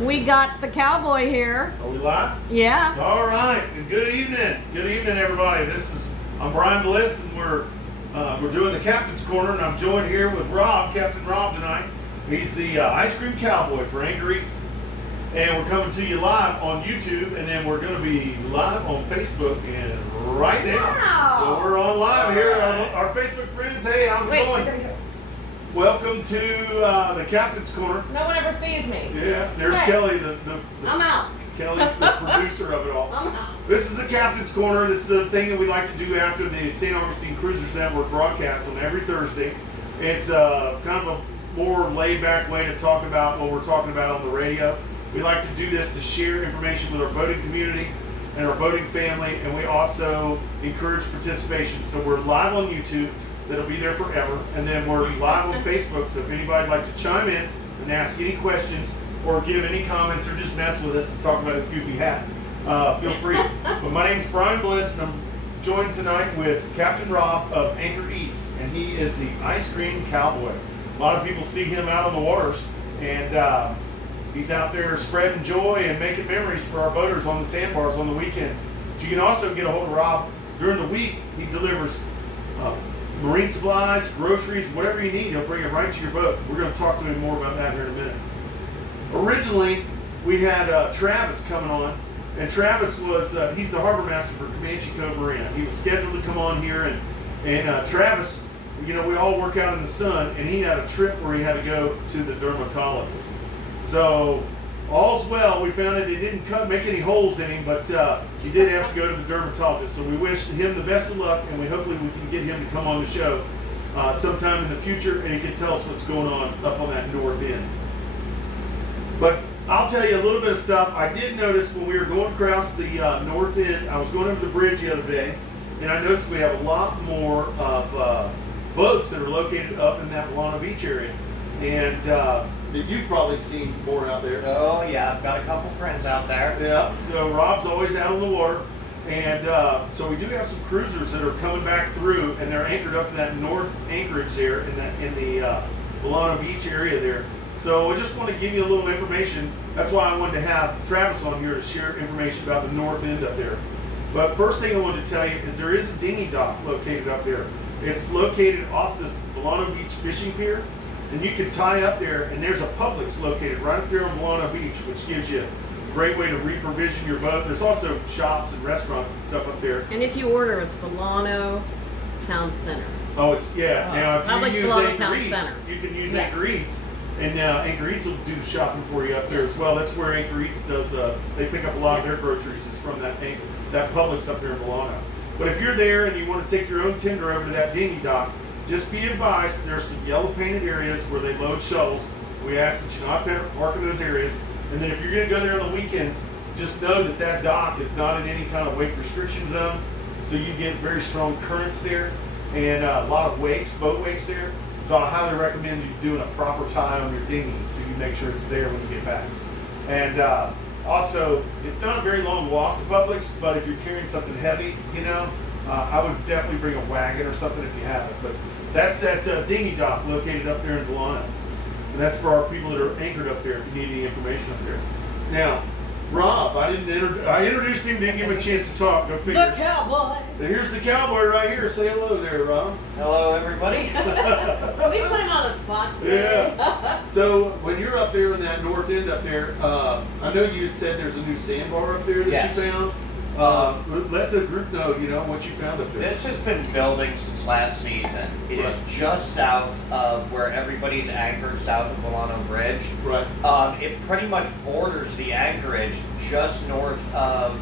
We got the Cowboy here. Are we live? Yeah. All right. Good evening. Good evening, everybody. I'm Brian Bliss, and we're doing the Captain's Corner, and I'm joined here with Rob, Captain Rob tonight. He's the ice cream cowboy for Anchor Eats, and we're coming to you live on YouTube, and then we're going to be live on Facebook and right now. Wow. So we're on live here. Our Facebook friends. Hey, how's it going? Welcome to the Captain's Corner. No one ever sees me. Yeah, there's Hey. Kelly. I'm out. Kelly's the producer of it all. I'm out. This is the Captain's Corner. This is a thing that we like to do after the St. Augustine Cruisers Network broadcast on every Thursday. It's kind of a more laid-back way to talk about what we're talking about on the radio. We like to do this to share information with our boating community and our boating family, and we also encourage participation. So we're live on YouTube. That'll be there forever. And then we're live on Facebook, so if anybody'd like to chime in and ask any questions or give any comments or just mess with us and talk about his goofy hat, feel free. But my name's Brian Bliss, and I'm joined tonight with Captain Rob of Anchor Eats, and he is the ice cream cowboy. A lot of people see him out on the waters, and he's out there spreading joy and making memories for our boaters on the sandbars on the weekends. But you can also get a hold of Rob during the week. He delivers marine supplies, groceries, whatever you need, he'll bring it right to your boat. We're going to talk to him more about that here in a minute. Originally, we had Travis coming on, and Travis was, he's the harbor master for Comanche Cove Marina. He was scheduled to come on here, and Travis, you know, we all work out in the sun, and he had a trip where he had to go to the dermatologist. So, all's well. We found that he didn't make any holes in him, but he did have to go to the dermatologist. So we wish him the best of luck, and hopefully we can get him to come on the show sometime in the future, and he can tell us what's going on up on that north end. But I'll tell you a little bit of stuff. I did notice when we were going across the north end, I was going over the bridge the other day, and I noticed we have a lot more of boats that are located up in that Volano Beach area. And you've probably seen more out there. Oh yeah, I've got a couple friends out there. Yeah, so Rob's always out on the water, and so we do have some cruisers that are coming back through, and they're anchored up in that north anchorage there in the Volano Beach area there. So I just want to give you a little information. That's why I wanted to have Travis on here to share information about the north end up there. But first thing I wanted to tell you is there is a dinghy dock located up there. It's located off this Volano Beach fishing pier. And you can tie up there, and there's a Publix located right up there on Volano Beach, which gives you a great way to reprovision your boat. There's also shops and restaurants and stuff up there. And if you order, it's Volano Town Center. Oh, it's, yeah. Now, if you use Anchor Eats, you can use Anchor Eats, and Anchor Eats will do the shopping for you up there as well. That's where Anchor Eats does, they pick up a lot of their groceries is from that Publix up there in Volano. But if you're there and you want to take your own tender over to that dinghy dock, just be advised, there's some yellow painted areas where they load shuttles. We ask that you not park in those areas. And then if you're going to go there on the weekends, just know that that dock is not in any kind of wake restriction zone. So you get very strong currents there and a lot of wakes, boat wakes there. So I highly recommend you doing a proper tie on your dinghy so you make sure it's there when you get back. And also, it's not a very long walk to Publix, but if you're carrying something heavy, you know, I would definitely bring a wagon or something if you have it. But that's that dinghy dock located up there in Volano. And that's for our people that are anchored up there if you need any information up there. Now, Rob, I introduced him, didn't give him a chance to talk. Go figure. The Cowboy. Here's the cowboy right here. Say hello there, Rob. Hello everybody. We put him on the spot today. Yeah. So when you're up there in that north end up there, I know you said there's a new sandbar up there that Yes. you found. Let the group know, you know, what you found up there. This has been building since last season. It is just south of where everybody's anchored, south of Volano Bridge. Right. It pretty much borders the anchorage just north of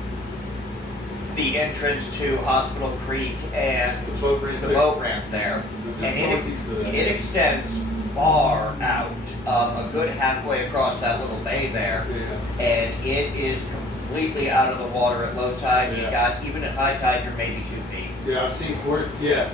the entrance to Hospital Creek and The boat ramp there. So just And northeast of that. it extends far out, a good halfway across that little bay there. Yeah. And it is completely out of the water at low tide. Yeah. You got, even at high tide, you're maybe 2 feet. Yeah, I've seen where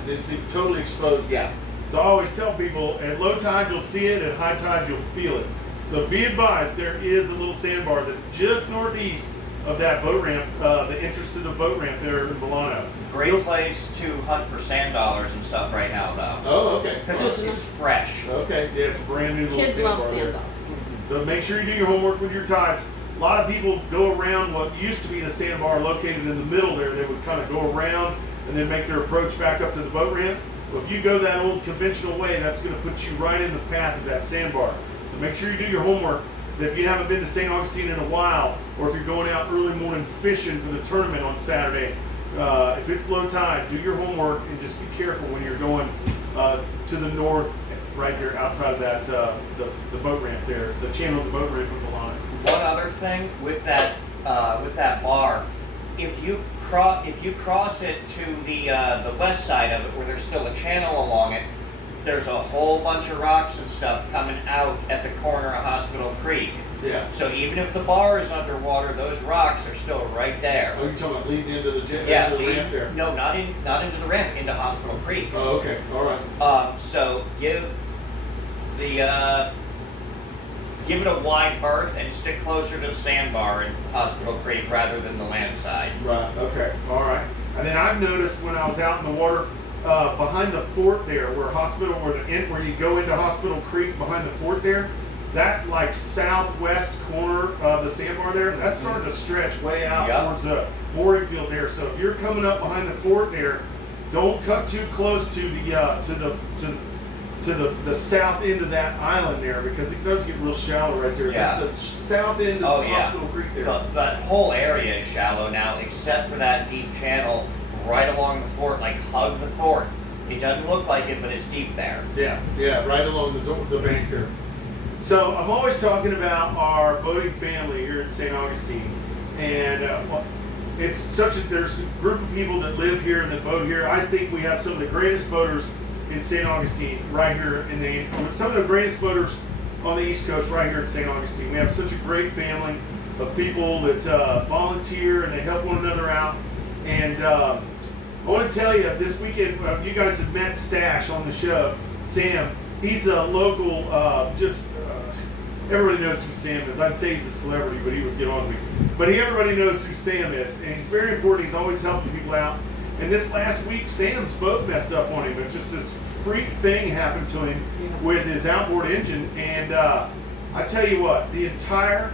it's totally exposed. Yeah. So I always tell people, at low tide you'll see it, at high tide you'll feel it. So be advised, there is a little sandbar that's just northeast of that boat ramp, the entrance to the boat ramp there in Volano. Great place to hunt for sand dollars and stuff right now, though. Oh, okay. Because it's fresh. Okay, yeah, it's a brand new little Kids love sandbar there. sand dollars. So make sure you do your homework with your tides. A lot of people go around what used to be the sandbar located in the middle there. They would kind of go around and then make their approach back up to the boat ramp. Well, if you go that old conventional way, that's going to put you right in the path of that sandbar. So make sure you do your homework. So if you haven't been to St. Augustine in a while, or if you're going out early morning fishing for the tournament on Saturday, if it's low tide, do your homework and just be careful when you're going to the north, right there outside of that the boat ramp there, the channel of the boat ramp with the line. One other thing with that bar, if you cross it to the west side of it, where there's still a channel along it, there's a whole bunch of rocks and stuff coming out at the corner of Hospital Creek. Yeah. So even if the bar is underwater, those rocks are still right there. Oh, you're talking about leading into the ramp there? No, not into the ramp, into Hospital Creek. Oh, okay. All right. So give it a wide berth and stick closer to the sandbar in Hospital Creek rather than the land side. Right. Okay. All right. And then I've noticed when I was out in the water behind the fort there, where you go into Hospital Creek behind the fort there, that like southwest corner of the sandbar there, that's starting to stretch way out towards the mooring field there. So if you're coming up behind the fort there, don't cut too close to the south end of that island there, because it does get real shallow right there. Yeah. That's the south end of Hospital Creek there. That whole area is shallow now, except for that deep channel right along the fort, like hug the fort. It doesn't look like it, but it's deep there. Yeah, right along the bank there. So I'm always talking about our boating family here in St. Augustine, and there's a group of people that live here and that boat here. I think we have some of the greatest boaters in St. Augustine right here some of the greatest boaters on the East Coast right here in St. Augustine. We have such a great family of people that volunteer and they help one another out. And I want to tell you, this weekend, you guys have met Stash on the show, Sam. He's a local, everybody knows who Sam is. I'd say he's a celebrity, but he would get on me. But everybody knows who Sam is, and he's very important. He's always helping people out. And this last week, Sam's boat messed up on him. Just this freak thing happened to him with his outboard engine. And I tell you what, the entire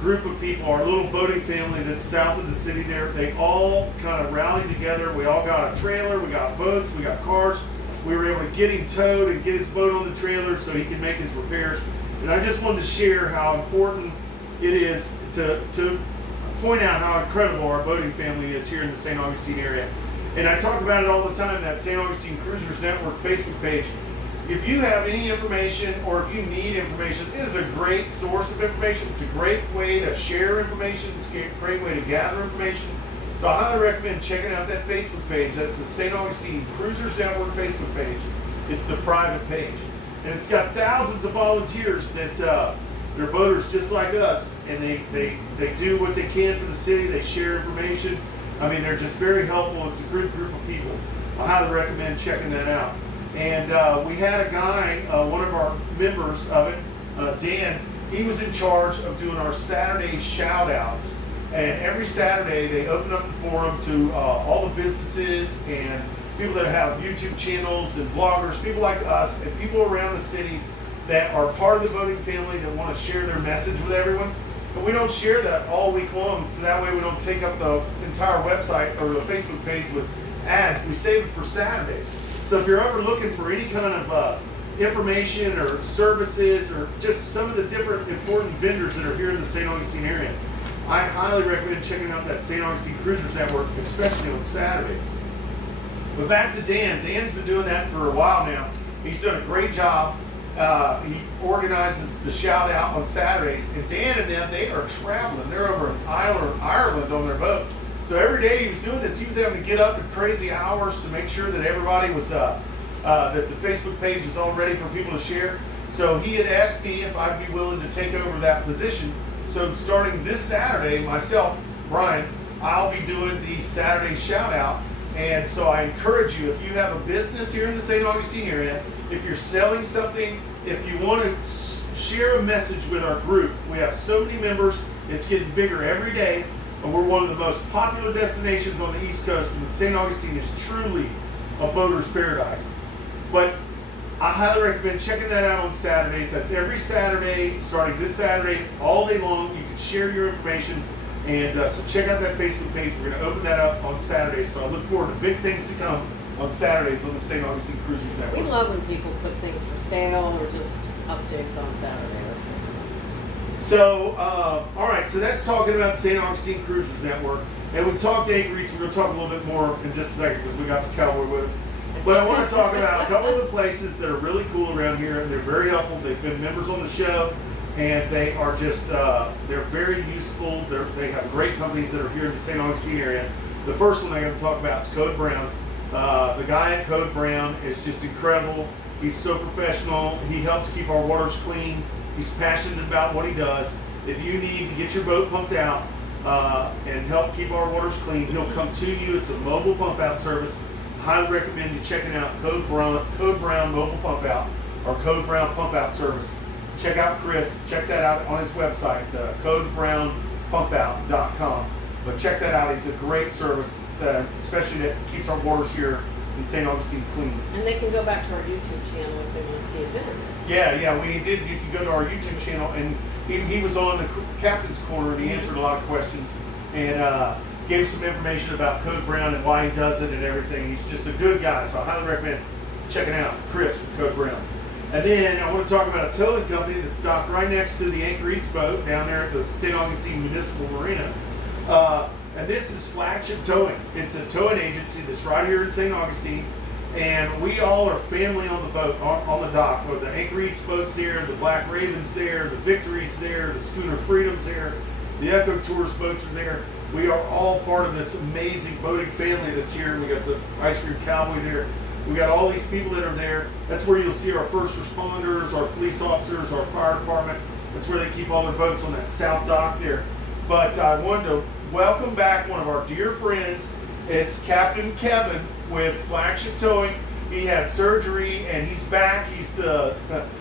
group of people, our little boating family that's south of the city there, they all kind of rallied together. We all got a trailer, we got boats, we got cars. We were able to get him towed and get his boat on the trailer so he can make his repairs. And I just wanted to share how important it is to point out how incredible our boating family is here in the St. Augustine area. And I talk about it all the time, that St. Augustine Cruisers Network Facebook page. If you have any information or if you need information, it is a great source of information. It's a great way to share information. It's a great way to gather information. So I highly recommend checking out that Facebook page. That's the St. Augustine Cruisers Network Facebook page. It's the private page. And it's got thousands of volunteers that they're boaters just like us, and they do what they can for the city. They share information. I mean, they're just very helpful. It's a good group of people. I highly recommend checking that out. And we had a guy, one of our members of it, Dan, he was in charge of doing our Saturday shout-outs. And every Saturday, they open up the forum to all the businesses and people that have YouTube channels and bloggers, people like us, and people around the city that are part of the boating family that want to share their message with everyone. But we don't share that all week long, so that way we don't take up the entire website or the Facebook page with ads. We save it for Saturdays. So if you're ever looking for any kind of information or services or just some of the different important vendors that are here in the St. Augustine area, I highly recommend checking out that St. Augustine Cruisers Network, especially on Saturdays. But back to Dan. Dan's been doing that for a while now. He's done a great job. He organizes the shout out on Saturdays. And Dan and them, they are traveling. They're over in Ireland on their boat. So every day he was doing this, he was having to get up at crazy hours to make sure that everybody was, that the Facebook page was all ready for people to share. So he had asked me if I'd be willing to take over that position. So starting this Saturday, myself, Brian, I'll be doing the Saturday shout out. And so I encourage you, if you have a business here in the St. Augustine area, if you're selling something, if you want to share a message with our group, we have so many members, it's getting bigger every day, and we're one of the most popular destinations on the East Coast, and St. Augustine is truly a boater's paradise. But I highly recommend checking that out on Saturdays. That's every Saturday, starting this Saturday, all day long. You can share your information. And so check out that Facebook page. We're going to open that up on Saturdays. So I look forward to big things to come on Saturdays on the St. Augustine Cruisers Network. We love when people put things for sale or just updates on Saturday. That's great. So, all right, so that's talking about St. Augustine Cruisers Network. And we talked to Anchorage. We're going to talk a little bit more in just a second because we got the Cowboy with us. But I want to talk about a couple of the places that are really cool around here, and they're very helpful. They've been members on the show, and they are just, they're very useful. They have great companies that are here in the St. Augustine area. The first one I'm going to talk about is Code Brown. The guy at Code Brown is just incredible. He's so professional. He helps keep our waters clean. He's passionate about what he does. If you need to get your boat pumped out and help keep our waters clean, he'll come to you. It's a mobile pump out service. Highly recommend you checking out Code Brown Mobile Pump Out or Code Brown Pump Out Service. Check out Chris. Check that out on his website, codebrownpumpout.com. But check that out. He's a great service, especially that keeps our waters here in St. Augustine clean. And they can go back to our YouTube channel if they want to see his interview. Yeah, we did. You can go to our YouTube channel, and he was on the Captain's Corner, and he answered a lot of questions and gave some information about Code Brown and why he does it and everything. He's just a good guy, so I highly recommend checking out Chris from Code Brown. And then I want to talk about a towing company that's docked right next to the Anchor Eats boat down there at the St. Augustine Municipal Marina. And this is Flagship Towing. It's a towing agency that's right here in St. Augustine. And we all are family on the boat, on the dock. Well, the Anchor Eats boat's here, the Black Raven's there, the Victory's there, the Schooner Freedom's there, the Echo Tours boats are there. We are all part of this amazing boating family that's here. We got the Ice Cream Cowboy there. We got all these people that are there. That's where you'll see our first responders, our police officers, our fire department. That's where they keep all their boats on that south dock there. But I wanted to welcome back one of our dear friends. It's Captain Kevin with Flagship Towing. He had surgery and he's back. He's the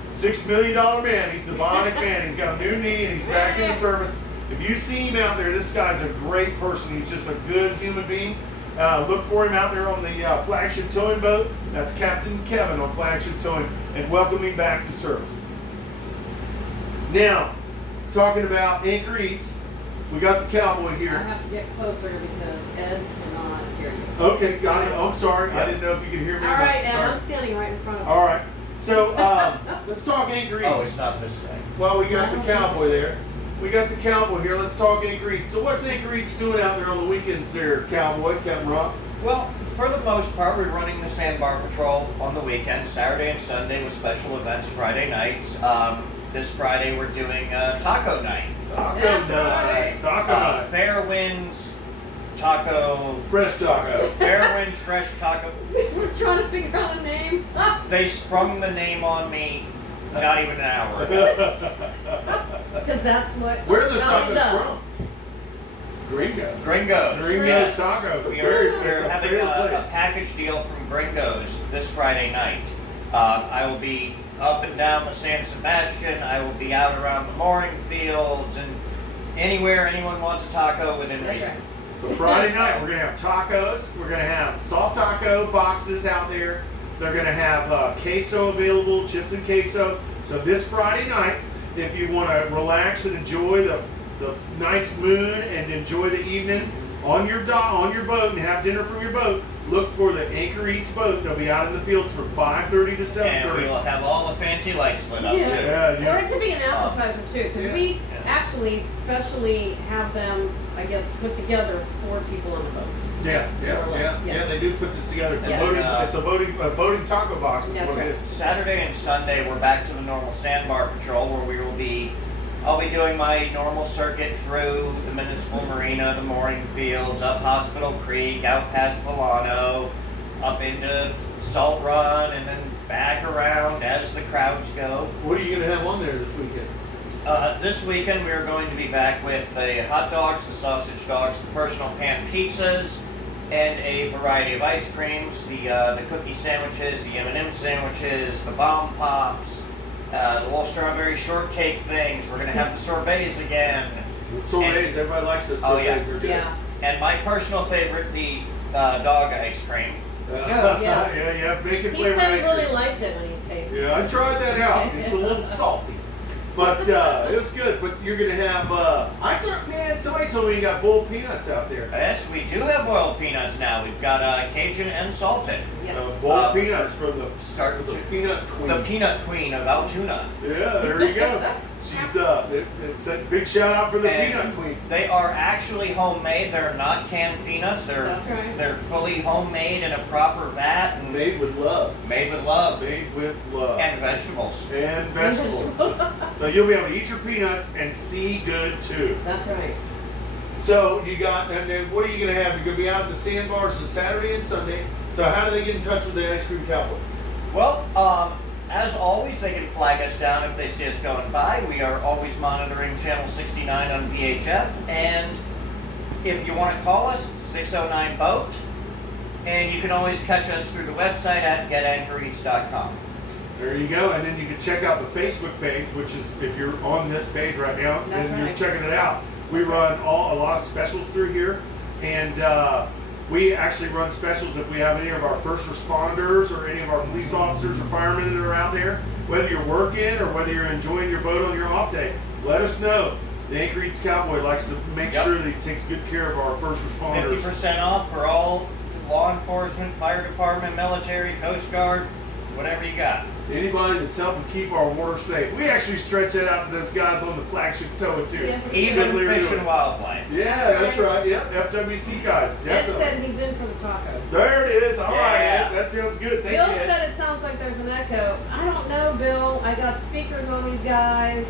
$6 million man. He's the bionic man. He's got a new knee and he's back in the service. If you see him out there, this guy's a great person. He's just a good human being. Look for him out there on the Flagship Towing boat. That's Captain Kevin on Flagship Towing, and welcome him back to service. Now, talking about Anchor Eats, we got the Cowboy I here. have to get closer because Ed cannot hear you. Okay, got it. I'm sorry. I didn't know if you could hear me. All right, Ed, Sorry. I'm standing right in front of you. All right. So let's talk Anchor Eats. Oh, it's not this thing. Well, we got the Cowboy there. We got the Cowboy here. Let's talk Anchor Eats. So what's Anchor Eats doing out there on the weekends there, Cowboy, Captain Rock? Well, for the most part, we're running the Sandbar Patrol on the weekends, Saturday and Sunday, with special events Friday nights. This Friday, we're doing Taco Night. Taco night. Fair Winds Taco. Fresh taco. Fair Winds Fresh Taco. We're trying to figure out a name. They sprung the name on me not even an hour ago. Because that's what Where are those Valley tacos does. from? Gringos. Gringos. Gringos tacos. We're having a package deal from Gringos this Friday night. I will be up and down the San Sebastian. I will be out around the mooring fields and anywhere anyone wants a taco within reason. So Friday night, we're going to have tacos. We're going to have soft taco boxes out there. They're going to have queso available, chips and queso. So this Friday night, if you want to relax and enjoy the nice moon and enjoy the evening on your boat and have dinner from your boat, look for the Anchor Eats boat. They'll be out in the fields from 5:30 to 7:30. And we will have all the fancy lights lit up too. Or it could be an appetizer too, because we Yeah. actually specially have them, I guess, put together for people on the boats. Yeah, they do put this together. It's Yes. a boating taco box. Is That's what right. it is. Saturday and Sunday, we're back to the normal Sandbar Patrol, where I'll be doing my normal circuit through the Municipal Marina, the mooring fields, up Hospital Creek, out past Volano, up into Salt Run, and then back around as the crowds go. What are you going to have on there this weekend? This weekend, we're going to be back with the hot dogs, the sausage dogs, the personal pan pizzas, and a variety of ice creams, the cookie sandwiches, the M&M sandwiches, the bomb pops, the little strawberry shortcake things. We're going to have the sorbets again. Sorbets, everybody likes those sorbets. Oh, yeah. They're good. Yeah. And my personal favorite, the dog ice cream. Oh, yes. yeah, bacon He flavored said ice he cream. really liked it when he tasted it. Yeah, I tried that out. It's a little salty. But it was good. But you're going to have, I thought, man, somebody told me you got boiled peanuts out there. Yes, we do have boiled peanuts now. We've got Cajun and salted. Yes. Boiled peanuts from the Start the with peanut queen. the peanut queen of Altoona. Yeah, there you go. She's it's a big shout out for the And peanut queen. They are actually homemade. They're not canned peanuts. That's right. They're fully homemade in a proper vat and Made with love. made with love Made with love. and vegetables. And vegetables. So you'll be able to eat your peanuts and see good too. That's right. So you got, and then what are you going to have? You're going to be out at the Sandbars on Saturday and Sunday. So how do they get in touch with the Ice Cream Cowboy? Well, as always, they can flag us down if they see us going by. We are always monitoring Channel 69 on VHF. And if you want to call us, 609-BOAT. And you can always catch us through the website at getanchoreats.com. There you go. And then you can check out the Facebook page, which is, if you're on this page right now, That's and you're right. checking it out. We run a lot of specials through here. And we actually run specials if we have any of our first responders or any of our police officers or firemen that are out there. Whether you're working or whether you're enjoying your boat on your off day, let us know. The Anchor Eats Cowboy likes to make Yep. sure that he takes good care of our first responders. 50% off for all law enforcement, fire department, military, Coast Guard, whatever you got. Anybody that's helping keep our water safe. We actually stretch that out to those guys on the flagship towing too. Yes, we Even Because they're fish doing- and wildlife. Yeah, that's right. Yeah, FWC guys. Ed Definitely. said he's in for the tacos. There it is. All right, Yeah. Ed. That sounds good. Thank Bill you, Ed. said it sounds like there's an echo. I don't know, Bill. I got speakers on these guys,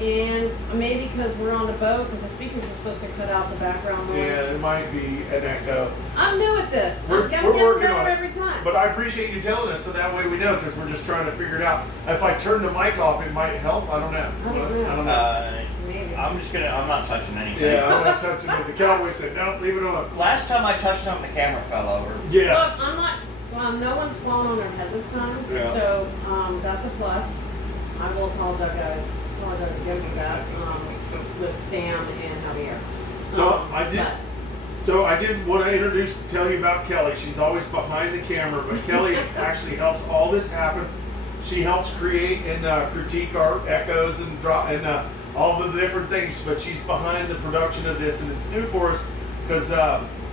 and maybe because we're on the boat, but the speakers are supposed to cut out the background noise. Yeah, it might be an echo. I'm new at this. We're I'm getting working better on it. every time. But I appreciate you telling us so that way we know because we're just trying to figure it out. If I turn the mic off, it might help. I don't know. I don't know. Maybe. I'm not touching anything. Yeah, I'm not touching it. The cowboy said, no, leave it on. Last time I touched something, the camera fell over. Yeah. Look, I'm not. Well, no one's fallen on their head this time, Yeah. so that's a plus. I will apologize again for that with Sam and Javier. So I did. but- So I did want to tell you about Kelly. She's always behind the camera, but Kelly actually helps all this happen. She helps create and critique our echoes and all the different things. But she's behind the production of this, and it's new for us because.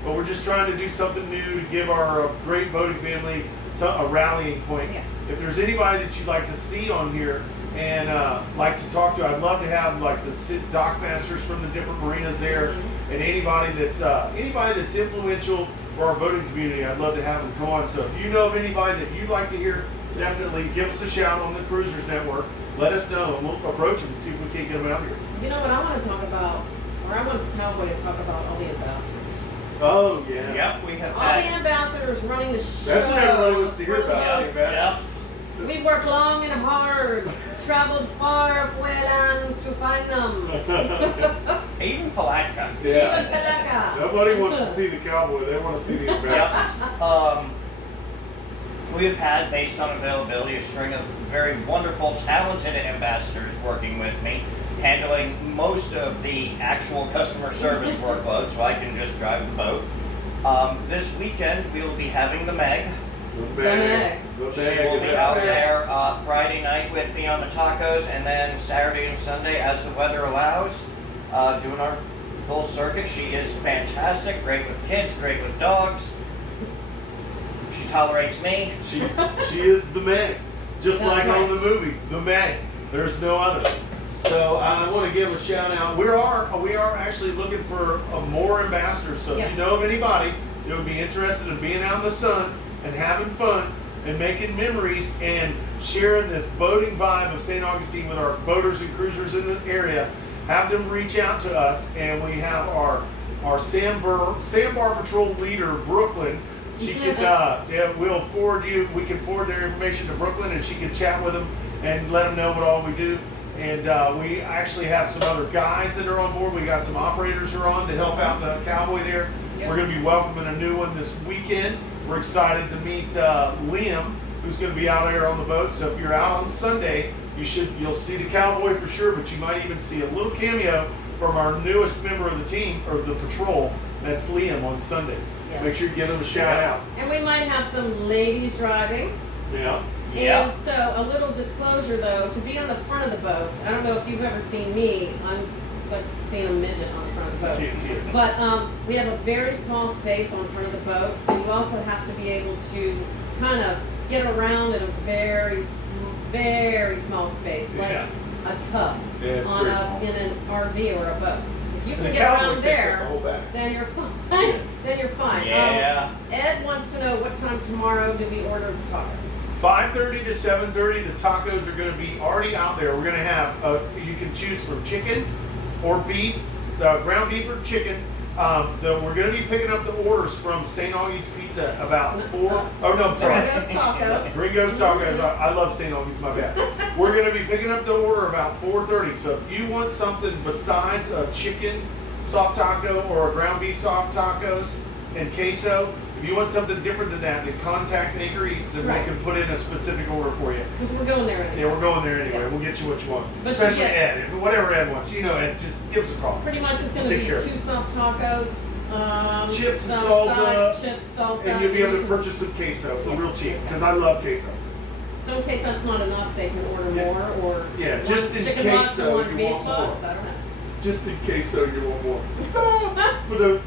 But we're just trying to do something new to give our great boating family a rallying point. Yes. If there's anybody that you'd like to see on here and like to talk to, I'd love to have like the dock masters from the different marinas there, and anybody that's influential for our boating community. I'd love to have them come on. So if you know of anybody that you'd like to hear, definitely give us a shout on the Cruisers Network. Let us know, and we'll approach them and see if we can't get them out here. You know what I want to talk about, or I want Cowboy to talk about all the ambassadors. Oh yeah. Yep, we have All the had. ambassadors running the show. That's what everybody wants to hear for the about, boats. the ambassadors. Yep. We've worked long and hard, traveled far away lands to find them. Even Palatka. Even Yeah. Palatka. Nobody wants to see the cowboy. They want to see the ambassador. Yep. We've had, based on availability, a string of very wonderful, talented ambassadors working with me, handling most of the actual customer service workload, so I can just drive the boat. This weekend, we will be having the Meg. The Meg. The She Meg will is be out. out there Friday night with me on the tacos, and then Saturday and Sunday, as the weather allows, doing our full circuit. She is fantastic, great with kids, great with dogs. She tolerates me. She is the Meg, just That's like right. on the movie, The Meg. There's no other. So I want to give a shout out. We are actually looking for more ambassadors. So if Yes. you know of anybody that would be interested in being out in the sun and having fun and making memories and sharing this boating vibe of St. Augustine with our boaters and cruisers in the area, have them reach out to us. And we have our Sandbar Patrol leader, Brooklyn. She can, we'll forward you. We can forward their information to Brooklyn, and she can chat with them and let them know what all we do. And we actually have some other guys that are on board. We got some operators who are on to help out the Cowboy there. Yep. We're going to be welcoming a new one this weekend. We're excited to meet Liam, who's going to be out there on the boat. So if you're out on Sunday, you'll see the Cowboy for sure, but you might even see a little cameo from our newest member of the team, or the patrol, that's Liam on Sunday. Yes. Make sure you give him a shout out. And we might have some ladies driving. Yeah. Yeah. And so a little disclosure though, to be on the front of the boat, I don't know if you've ever seen me, it's like seeing a midget on the front of the boat. Can't see it. But we have a very small space on front of the boat, so you also have to be able to kind of get around in a very small space, like Yeah. a tub Yeah, it's on very small. in an RV or a boat. If you And can the get Cowboy around takes up the there, whole back. then you're fine. Yeah. Then you're fine. Yeah. Ed wants to know what time tomorrow do we order the tacos? 5:30 to 7:30. The tacos are going to be already out there. We're going to have, you can choose from chicken or beef, ground beef or chicken. We're going to be picking up the orders from St. Augie's Pizza about 4. Oh, no, I'm sorry. Gringos Tacos. Gringos Tacos. I love St. Augie's, my bad. We're going to be picking up the order about 4:30. So if you want something besides a chicken soft taco or a ground beef soft tacos and queso, if you want something different than that, then contact Anchor Eats and Right. we can put in a specific order for you. Because we're going there anyway. Yeah, we're going there anyway. Yes. We'll get you what you want. But you Especially get- Ed. If whatever Ed wants, Ed, just give us a call. Pretty much it's going to Take be care. 2 soft tacos, Chips and some salsa, sides, chips, salsa. And you'll be able to and- purchase some queso for Yes. real cheap because I love queso. So in case that's not enough, they can order Yeah. more or Yeah, one just in chicken case box so and one you beef want box. more. I don't know. Just in case so you want more.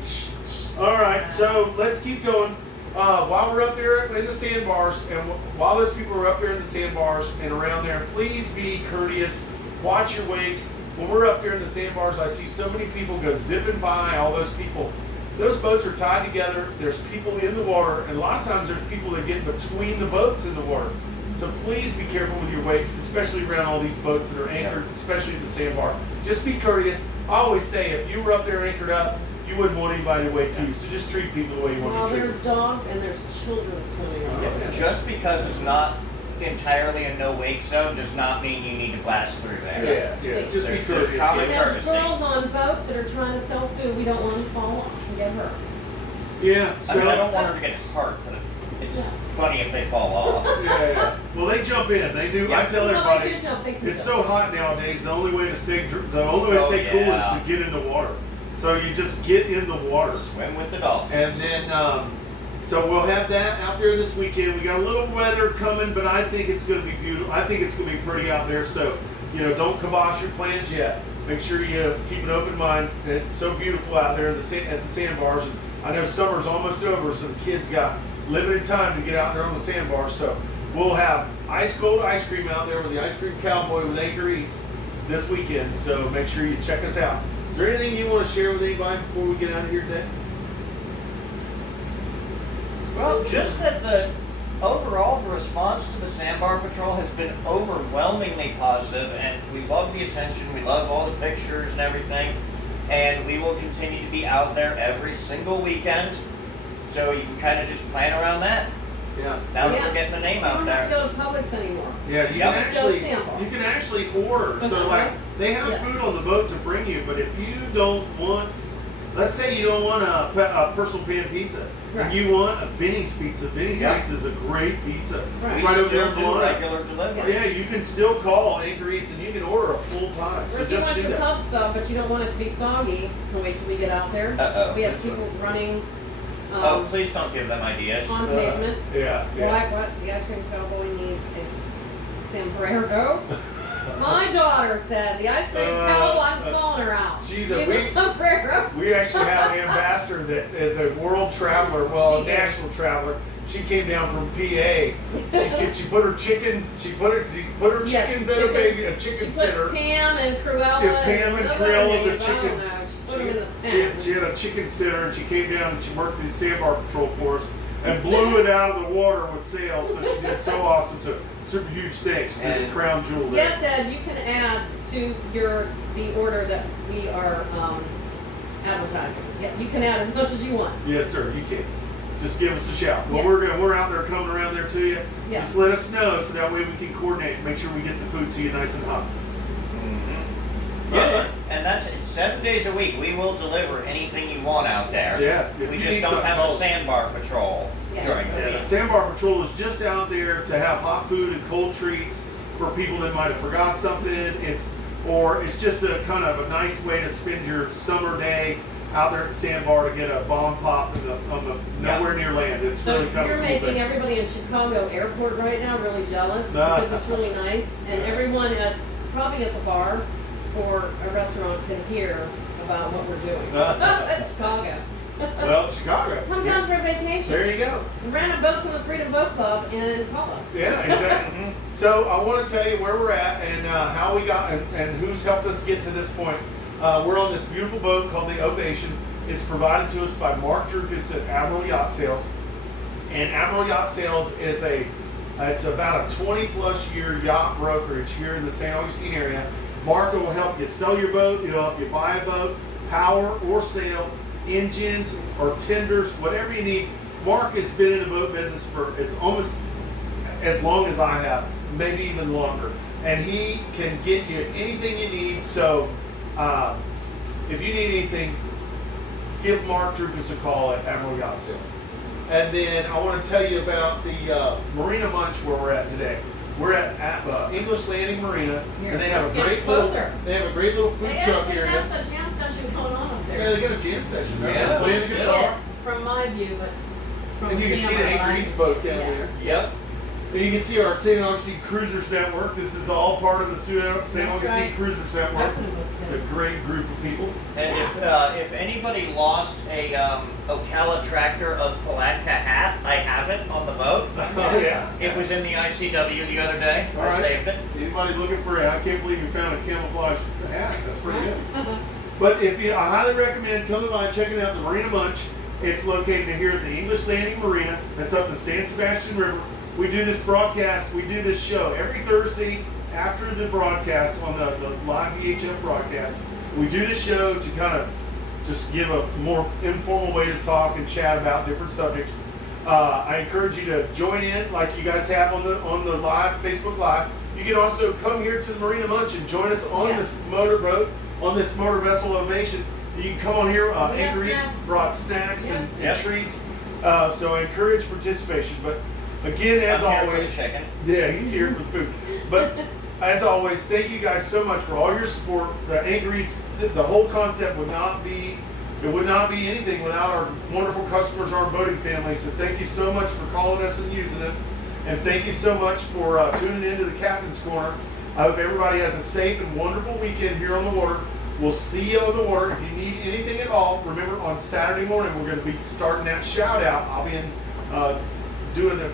All right, so let's keep going. While we're up there in the sandbars, and while those people are up there in the sandbars and around there, please be courteous. Watch your wakes. When we're up there in the sandbars, I see so many people go zipping by. All those people, those boats are tied together. There's people in the water, and a lot of times there's people that get between the boats in the water. So please be careful with your wakes, especially around all these boats that are anchored, especially at the sandbar. Just be courteous. I always say, if you were up there anchored up, you wouldn't want anybody to wake you. So just treat people the way you want Well, to be there's treated. dogs and there's children swimming around. Yeah. Just because it's not entirely a no wake zone does not mean you need to blast through there. Yeah, just be There's courteous. common And there's courtesy. girls on boats that are trying to sell food. We don't want them to fall off and get hurt. Yeah, I mean, I so don't want her to get hurt, but it's Yeah. funny if they fall off. yeah. Well, they jump in. They do. I Yeah. tell No, they everybody, do jump. They can it's jump. so hot nowadays. The only way to stay cool is yeah. to get in the water. So you just get in the water. Swim with the dolphins. And then, so we'll have that out there this weekend. We got a little weather coming, but I think it's going to be beautiful. I think it's going to be pretty out there. So, don't kibosh your plans yet. Make sure you keep an open mind. It's so beautiful out there at the sandbars. And I know summer's almost over, so the kids got limited time to get out there on the sandbars. So we'll have ice cold ice cream out there with the Ice Cream Cowboy with Anchor Eats this weekend. So make sure you check us out. Is there anything you want to share with anybody before we get out of here today? Well, just that the overall response to the Sandbar Patrol has been overwhelmingly positive, and we love the attention, we love all the pictures and everything, and we will continue to be out there every single weekend, so you can kind of just plan around that. Yeah. Now that Yeah. we're getting the name You out don't have to there. go to Publix anymore. Yeah, you Yep. can Let's go actually Sandbar. you can actually order. So like they have Yes. food on the boat to bring you, but if you don't want, let's say you don't want a personal pan pizza, Right. and you want a Vinny's pizza. Vinny's Yeah. pizza is a great pizza. Right. It's We right over still there in do Bologna. regular delivery. Yeah, you can still call Anchor Eats and you can order a full pie. Or So if you just want do your that. pub sub, but you don't want it to be soggy, you can wait till we get out there. Uh-oh. We have people running Oh, please don't give them ideas. on pavement. Yeah, yeah. What the ice cream cowboy needs is sombrero. My daughter said the ice cream cowboy, I'm calling her out. She's Needs a sombrero. We actually have an ambassador that is a world traveler, well, a She is. national traveler. She came down from PA. She put her chickens. She put her Yes, chickens at a baby, a chicken She center. put Pam and Cruella. Yeah, Pam and those Cruella, other the names, I don't chickens. know. She put them in the pen. She had a chicken center, and she came down and she worked the Sandbar Patrol for us and blew it out of the water with sails. So she did so awesome. So super huge thanks to the And- crown jewel there. Yes, Ed, you can add to the order that we are advertising. Yeah, you can add as much as you want. Yes, sir. You can. Just give us a shout. Well, Yes. we're out there coming around there to you. Yes. Just let us know so that way we can coordinate and make sure we get the food to you nice and hot. Mm-hmm. Yeah, and that's it. 7 days a week. We will deliver anything you want out there. Yeah, if We you just need don't something have a else. Sandbar Patrol Yes. during the Yeah, the week. Sandbar Patrol is just out there to have hot food and cold treats for people that might have forgot something. or it's just a kind of a nice way to spend your summer day out there at the Sandbar to get a bomb pop on the nowhere near land. It's So really kind you're of a cool making thing. everybody in Chicago airport right now really jealous because it's really nice, and everyone probably at the bar or a restaurant can hear about what we're doing at Chicago. Well, Chicago. Come down for a vacation. There you go. Rent a boat from the Freedom Boat Club and call us. Yeah, exactly. So I want to tell you where we're at and how we got and who's helped us get to this point. We're on this beautiful boat called the Ovation. It's provided to us by Mark Drukas at Admiral Yacht Sales. And Admiral Yacht Sales is it's about a 20-plus year yacht brokerage here in the St. Augustine area. Mark will help you sell your boat. He'll help you buy a boat, power or sail, engines or tenders, whatever you need. Mark has been in the boat business for almost as long as I have, maybe even longer. And he can get you anything you need. So if you need anything, give Mark Drukas a call at Admiral Yacht Sales. And then I want to tell you about the Marina Munch where we're at today. We're at English Landing Marina, and they have a great food truck They area. have such jam session going on up there. Yeah, they got a jam session. Yeah. They're playing the See guitar. it from my view, but from And you can see the camera, Anchor Eats boat down yeah. there. Yep. And you can see our St. Augustine Cruisers Network. This is all part of the St. Augustine right. Cruisers I Network. couldn't look It's a better. great group of people. And if anybody lost a Ocala tractor of Palatka hat, I have it on the boat. Oh, yeah. It was in the ICW the other day. All I right. saved it. Anybody looking for I can't believe you found a camouflage hat. That's pretty good. But I highly recommend coming by and checking out the Marina Munch. It's located here at the English Landing Marina. That's up the San Sebastian River. We do this broadcast, we do this show every Thursday after the broadcast on the live VHF broadcast. We do the show to kind of just give a more informal way to talk and chat about different subjects. I encourage you to join in like you guys have on the live Facebook Live. You can also come here to the Marina Munch and join us on this motorboat, on this motor vessel Ovation. You can come on here. Anchor Eats brought snacks and treats. So I encourage participation. But again, as I'm here for always, the chicken. yeah, he's here for the food. But as always, thank you guys so much for all your support. Anchor Eats, the whole concept would not be anything without our wonderful customers, our boating family. So thank you so much for calling us and using us. And thank you so much for tuning into the Captain's Corner. I hope everybody has a safe and wonderful weekend here on the water. We'll see you on the water. If you need anything at all, remember on Saturday morning we're going to be starting that shout out. I'll be doing the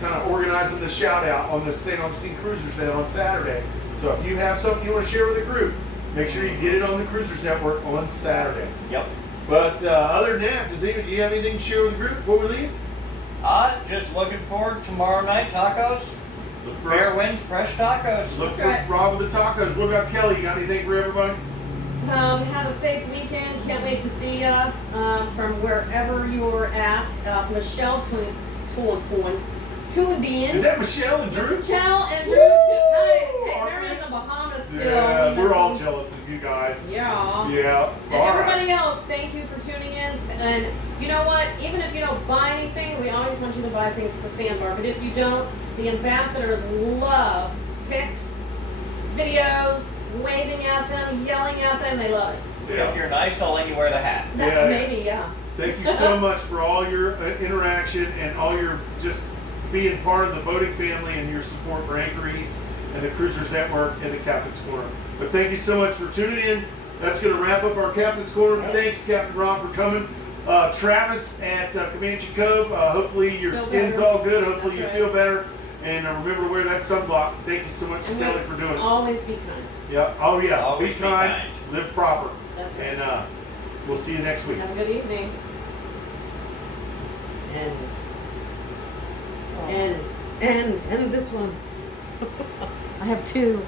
kind of organizing the shout out on the St. Augustine Cruisers Net on Saturday. So if you have something you want to share with the group, make sure you get it on the Cruisers Network on Saturday. Yep. But other than that, do you have anything to share with the group before we leave? Just looking forward to tomorrow night tacos. Look for, Fair winds, fresh tacos. look for Right. Rob with the tacos. What about Kelly? You got anything for everybody? Have a safe weekend. Can't wait to see ya from wherever you're at. Michelle tuned in. Is that Michelle and Drew? Michelle and Drew. Hey, they're in the Bahamas still. Yeah, We we're all miss them. jealous of you guys. Yeah. Yeah. And All everybody right. else, thank you for tuning in. And you know what? Even if you don't buy anything, we always want you to buy things at the Sandbar. But if you don't, the ambassadors love pics, videos, waving at them, yelling at them. They love it. If you're nice, I'll let you wear the hat. That, maybe, yeah. Thank you so much for all your interaction and all your just being part of the boating family and your support for Anchor Eats and the Cruisers Network and the Captain's Corner. But thank you so much for tuning in. That's going to wrap up our Captain's Corner. Thanks, Captain Rob, for coming. Travis at Comanche Cove, hopefully your Feel skin's better. all good. Hopefully That's you right. feel better. And remember to wear that sunblock. Thank you so much, And Kelly, for doing it. always be kind. Yeah. Oh, yeah. Always Be be kind, kind. live proper. That's right. And we'll see you next week. Have a good evening. End this one. I have two.